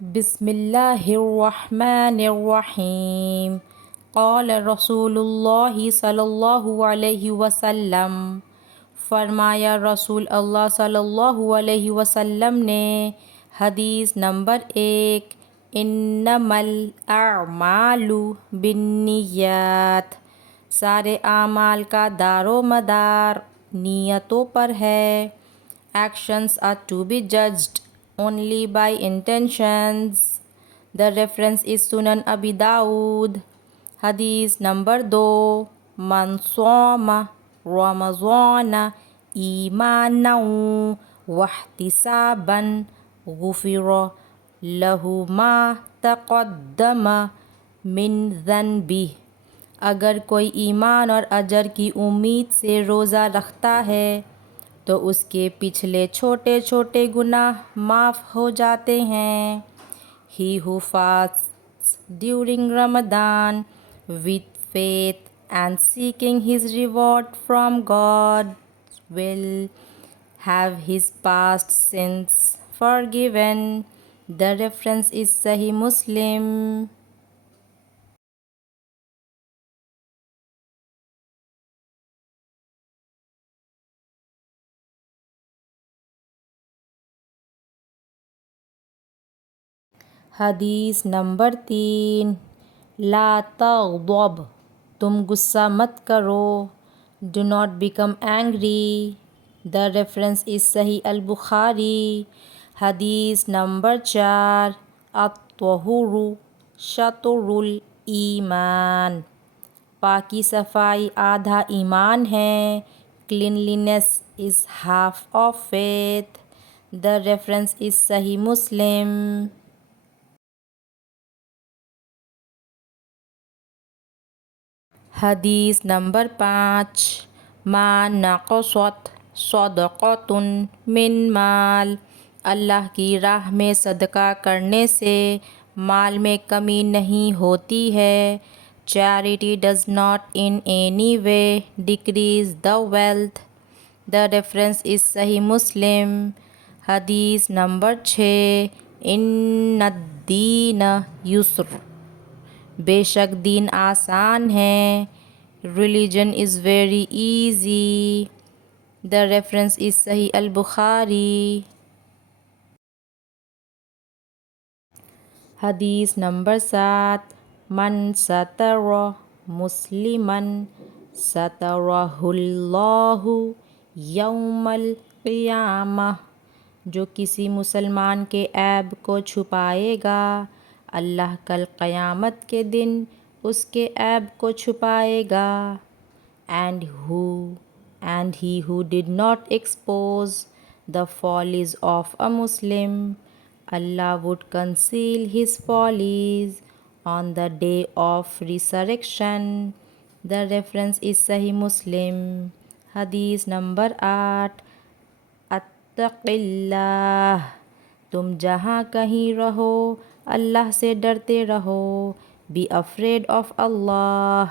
بسم اللہ الرحمن الرحیم قال رسول اللہ صلی اللہ علیہ وسلم، فرمایا رسول اللہ صلی اللہ علیہ وسلم نے، حدیث نمبر 1، انما الاعمال بالنیات، سارے اعمال کا دار و مدار نیتوں پر ہے۔ Actions are to be judged only by intentions. The reference is Sunan Abi Dawud. حدیث نمبر 2، من صام رمضان ایمانا واحتسابا غفر له ما تقدم من ذنبه، اگر کوئی ایمان اور اجر کی امید سے روزہ رکھتا ہے تو اس کے پچھلے چھوٹے چھوٹے گناہ معاف ہو جاتے ہیں۔ He who fasts during Ramadan with faith and seeking his reward from God will have his past sins forgiven. The reference is Sahih Muslim. حدیث نمبر 3، لا تغضب، تم غصہ مت کرو، do not become angry. The reference is صحیح البخاری۔ حدیث number 4، الطہور شطر الایمان، پاکی صفائی آدھا ایمان ہے۔ Cleanliness is half of faith. The reference is صحیح مسلم۔ حدیث نمبر 5، ما نقصت صدقۃ من مال، اللہ کی راہ میں صدقہ کرنے سے مال میں کمی نہیں ہوتی ہے۔ Charity does not in any way decrease the wealth. The reference is صحیح مسلم۔ حدیث نمبر 6، ان الدین یسر، بے شک دین آسان ہے۔ Religion is very easy. The reference is صحیح البخاری۔ حدیث نمبر 7، من ستر مسلما سترہ اللہ یوم القیامہ، جو کسی مسلمان کے عیب کو چھپائے گا اللہ کل قیامت کے دن اس کے عیب کو چھپائے گا۔ And he who did not expose the follies of a Muslim, Allah would conceal his follies on the day of resurrection. The reference is Sahih Muslim. حدیث نمبر 8، اتق اللہ، تم جہاں کہیں رہو اللہ سے ڈرتے رہو۔ Be afraid of Allah.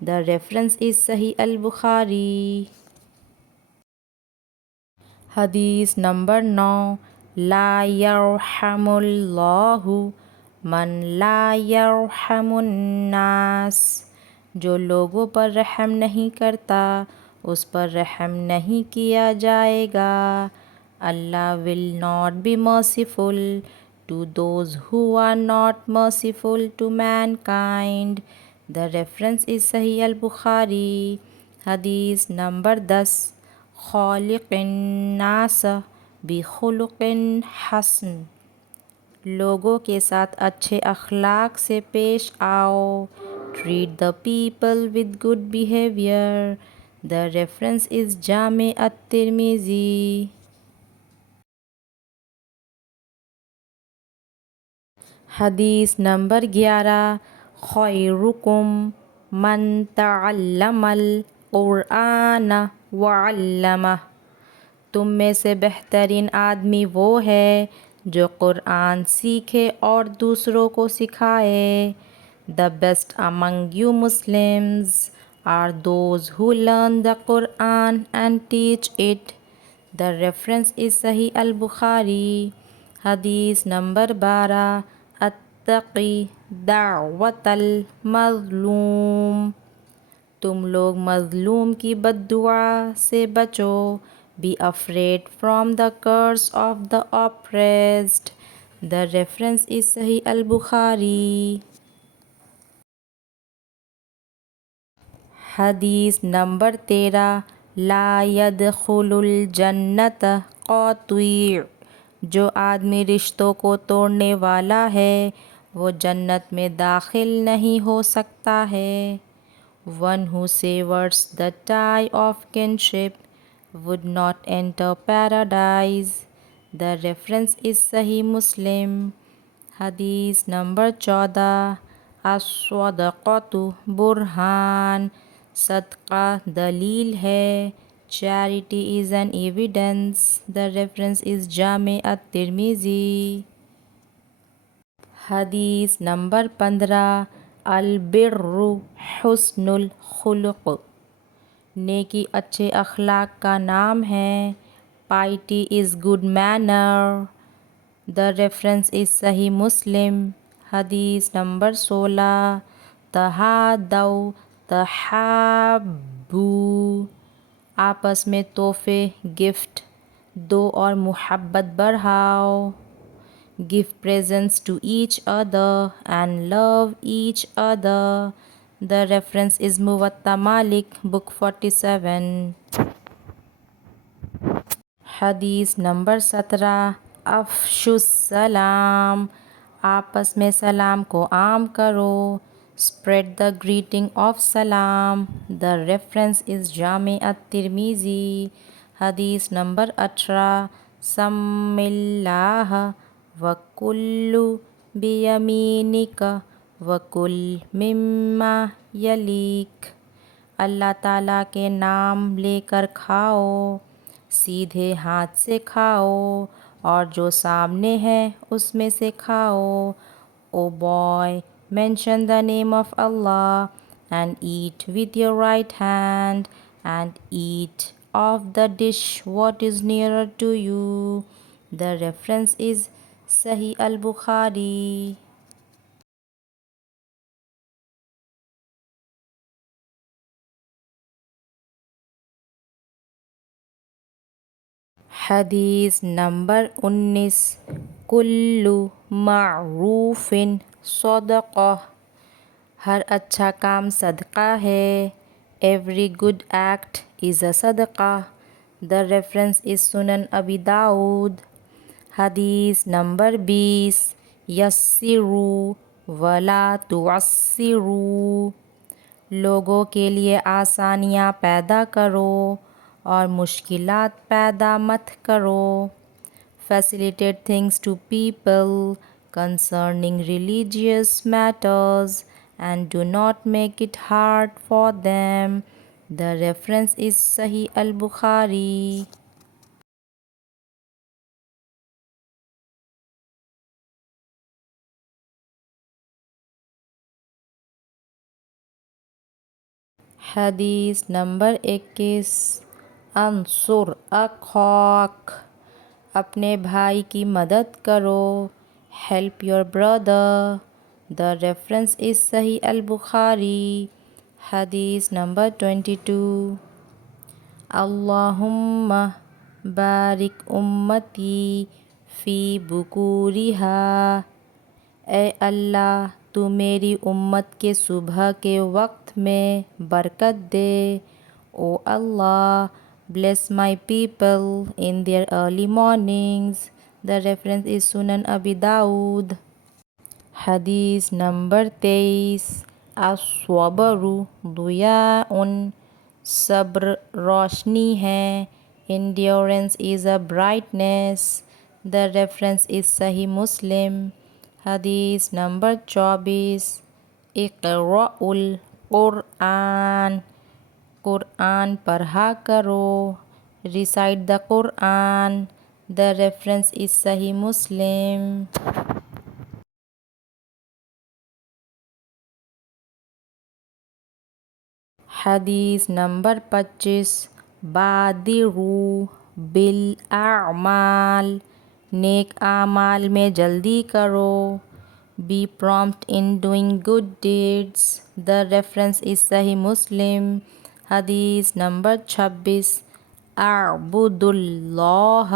The reference is صحیح البخاری۔ حدیث نمبر 9، لا یرحم اللہ من لا یرحم الناس، جو لوگوں پر رحم نہیں کرتا اس پر رحم نہیں کیا جائے گا۔ Allah will not be merciful to those who are not merciful to mankind. The reference is صحیح البخاری۔ حدیث نمبر 10، خالق الناس بخلق حسن، لوگوں کے ساتھ اچھے اخلاق سے پیش آؤ۔ Treat the people with good behavior. The reference is جامع الترمذی۔ حدیث نمبر 11، خیرکم من تعلم القرآن وعلمہ، تم میں سے بہترین آدمی وہ ہے جو قرآن سیکھے اور دوسروں کو سکھائے۔ The best among you Muslims are those who learn the Quran and teach it. The reference is صحیح البخاری۔ حدیث نمبر 12 اتقی دعوت المظلوم، تم لوگ مظلوم کی بد دعا سے بچو. Be afraid from the curse of the oppressed. The reference is Sahih al-Bukhari. حدیث نمبر 13 لا يدخل الجنت قاطع، جو آدمی رشتوں کو توڑنے والا ہے وہ جنت میں داخل نہیں ہو سکتا ہے. One who severs the tie of kinship would not enter paradise. The reference is Sahih Muslim. حدیث نمبر 14 الصدقۃ برہان، صدقہ دلیل ہے. Charity is an evidence. The reference is جامع الترمذی. حدیث نمبر 15 البر حسن الخلق، نیکی اچھے اخلاق کا نام ہے. Piety is good manner. The reference is Sahih Muslim. حدیث نمبر 16 تہادوا تحابوا، آپس میں تحفے گفٹ دو اور محبت بڑھاؤ. Give presents to each other and love each other. The reference is Muwatta Malik, book 47. حدیث نمبر 17 افشوا السلام، آپس میں سلام کو عام کرو. Spread the greeting of salam. The reference is جامع الترمذی. حدیث نمبر 18 سم اللہ وکل بیمینک وکل مما یلیک، اللہ تعالیٰ کے نام لے کر کھاؤ، سیدھے ہاتھ سے کھاؤ اور جو سامنے ہے اس میں سے کھاؤ. O boy, mention the name of Allah and eat with your right hand, and eat of the dish what is nearer to you. The reference is Sahih al-Bukhari. حدیث نمبر 19 کل معروف صدقہ، ہر اچھا کام صدقہ ہے. Every good act is a صدقہ. The reference is سنن ابی داؤد. حدیث نمبر 20 یسروا ولا تعسروا، لوگوں کے لیے آسانیاں پیدا کرو اور مشکلات پیدا مت کرو. Facilitate things to people concerning religious matters and do not make it hard for them. The reference is Sahih al-Bukhari. حدیث نمبر 21 انصر اخاک، اپنے بھائی کی مدد کرو. Help your brother. The reference is Sahih al-Bukhari. حدیث نمبر 22 اللہم بارک امتی فی بکورہا، اے اللہ تو میری امت کے صبح کے وقت میں برکت دے. او اللہ bless my people in their early mornings. The reference is Sunan Abi Dawud. حدیث نمبر 23 الصبر ضیاء، صبر روشنی ہے. Endurance is a brightness. The reference is Sahih Muslim. حدیث نمبر 24 اقرأ القرآن، قرآن پڑھا کرو. Recite the Quran. The reference is Sahih Muslim. حدیث نمبر 25 بادروا بالاعمال، نیک اعمال میں جلدی کرو. Be prompt in doing good deeds. The reference is صحیح مسلم. حدیث نمبر 26. اعبدوا اللہ.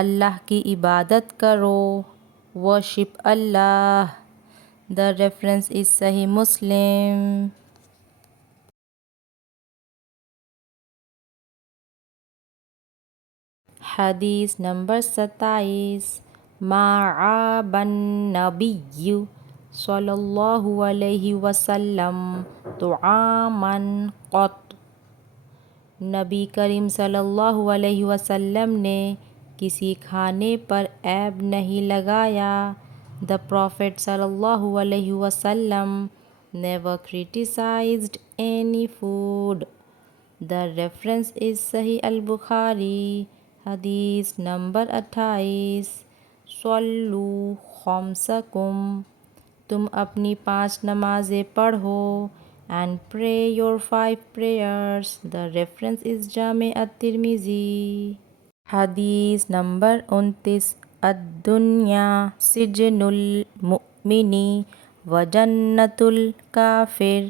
اللہ کی عبادت کرو. Worship Allah. The reference is صحیح مسلم. حدیث نمبر 27. ما عاب النبی صلی اللہ علیہ وسلم طعاما قط. نبی کریم صلی اللہ علیہ وسلم نے کسی کھانے پر عیب نہیں لگایا. The Prophet صلی اللہ علیہ وسلم never criticized any food. The reference is صحیح البخاری. حدیث نمبر 28. صلو خمسکم. تم اپنی 5 نمازیں پڑھو. And pray your 5 prayers. The reference is جامع الترمذی. حدیث نمبر 29. الدنیا سجن المؤمن وجنت الکافر.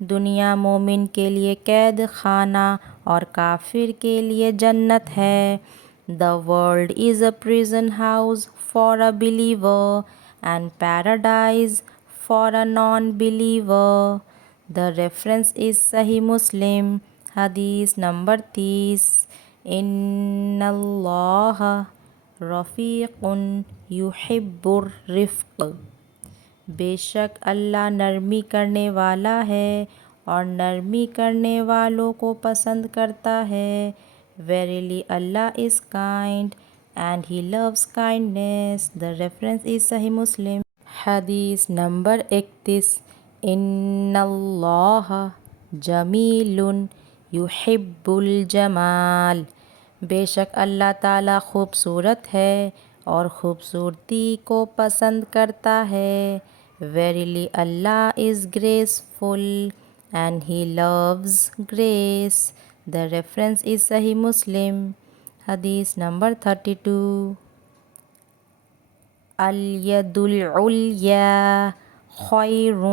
دنیا مومن کے لیے قید خانہ اور کافر کے لیے جنت ہے. The world is a prison house for a believer and paradise for a non-believer. The reference is صحیح مسلم. حدیث نمبر 30. ان اللہ رفیق یحب الرفق. بے شک اللہ نرمی کرنے والا ہے اور نرمی کرنے والوں کو پسند کرتا ہے. Verily Allah is kind and he loves kindness. The reference is صحیح مسلم. حدیث نمبر 31. ان اللہ جمیل یحب الجمال. بے شک اللہ تعالیٰ خوبصورت ہے اور خوبصورتی کو پسند کرتا ہے. Verily Allah is graceful and he loves grace. The reference is صحیح مسلم. حدیث نمبر 32. الید العلیٰ خیر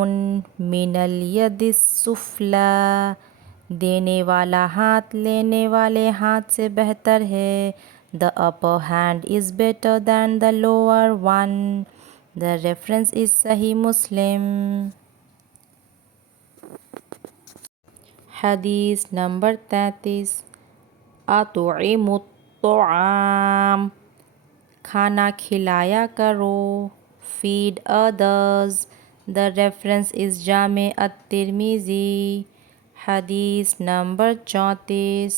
من الید السفلیٰ. دینے والا ہاتھ لینے والے ہاتھ سے بہتر ہے. The upper hand is better than the lower one. The reference is صحیح مسلم. حدیث نمبر 33. اطعموا الطعام. کھانا کھلایا کرو. Feed others. The reference is جامع الترمذی. حدیث نمبر 34.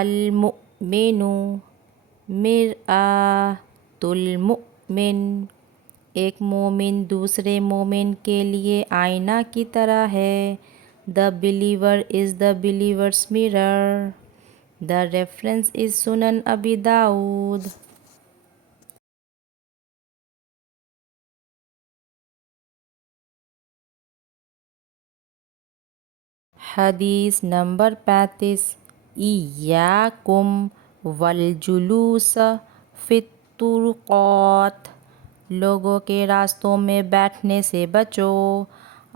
المؤمن مرآۃ المؤمن. ایک مومن دوسرے مومن کے لیے آئینہ کی طرح ہے. The believer is the believer's mirror. The reference is سنن ابی داؤد. حدیث نمبر 35. ایاکم والجلوس فی الطرقات. لوگوں کے راستوں میں بیٹھنے سے بچو.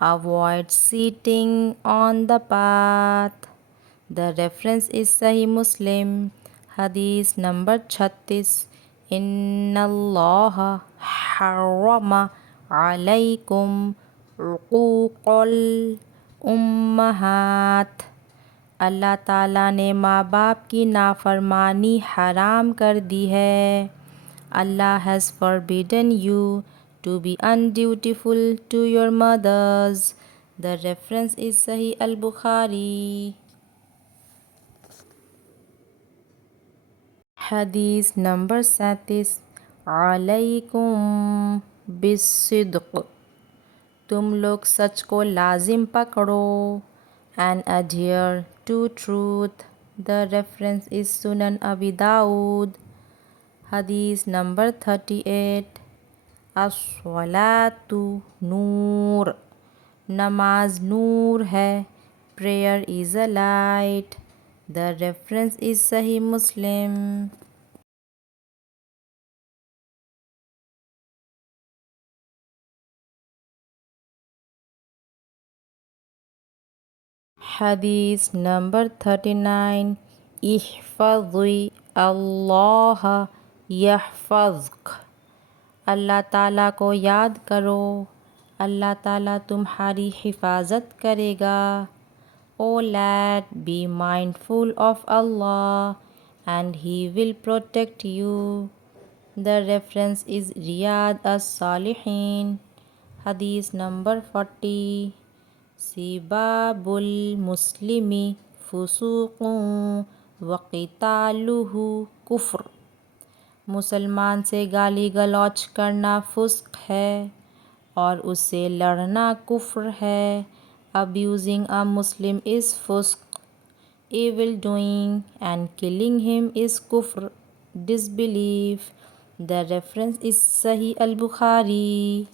Avoid sitting on the path. The reference is صحیح مسلم. حدیث نمبر 36. ان اللہ حرم علیکم عقوق الامہات. اللہ تعالیٰ نے ماں باپ کی نافرمانی حرام کر دی ہے. Allah has forbidden you to be undutiful to your mothers. The reference is صحیح البخاری. حدیث نمبر 37. علیکم بالصدق. تم لوگ سچ کو لازم پکڑو. And adhere to truth. The reference is سنن ابی داؤد. حدیث نمبر 38. الصلاۃ نور. نماز نور ہے. Prayer is a light. The reference is صحیح مسلم. حدیث نمبر 39 احفظی اللہ یحفظک، اللہ تعالیٰ کو یاد کرو، اللہ تعالیٰ تمہاری حفاظت کرے گا. O lad, be mindful of Allah and He will protect you. The reference is Riyadh as-Salihin. Hadith number 40 Sibabul Muslimi fusuqun wa qitaluhu kufr. مسلمان سے گالی گلوچ کرنا فسق ہے اور اس سے لڑنا کفر ہے. Abusing a Muslim is فسق. Evil doing and killing him is kufr, disbelief. The reference is Sahih al-Bukhari.